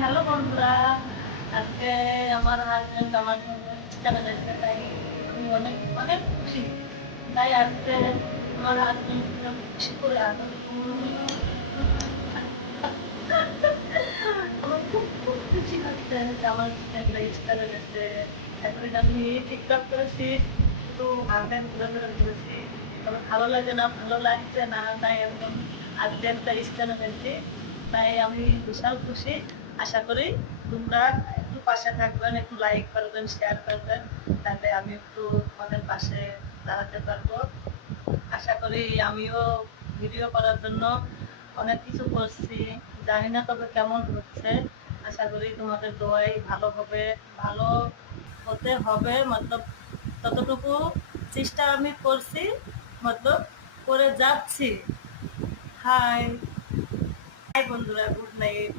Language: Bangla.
হ্যালো বন্ধুরা, আজকে আমার হাজবেন্ড আমার চলে যাচ্ছে তাই অনেক অনেক খুশি। তাই আজকে আমার হাজবেন্ড খুশি করে আমার খুব খুব খুশি যে আমার ইস্টারে গেছে। এখন আমি টিকটক করেছি একটু হাতের ঘুরে ঘুরে ঘুরেছি তবে ভালো লাগে না, ভালো লাগছে না, তাই একদম একটা ইস্টারে গেছি তাই আমি বিশাল খুশি। আশা করি তোমরা একটু পাশে থাকবেন, একটু লাইক করবেন শেয়ার করবেন, তাহলে আমি একটু তোমাদের পাশে দাঁড়াতে পারব। আশা করি আমিও ভিডিও করার জন্য অনেক কিছু করছি। জানি না তবে কেমন হচ্ছে। আশা করি তোমাদের দোয়াই ভালো হবে, ভালো হতে হবে, মতলব ততটুকু চেষ্টা আমি করছি, মতলব করে যাচ্ছি। হাই হাই বন্ধুরা গুড নাইট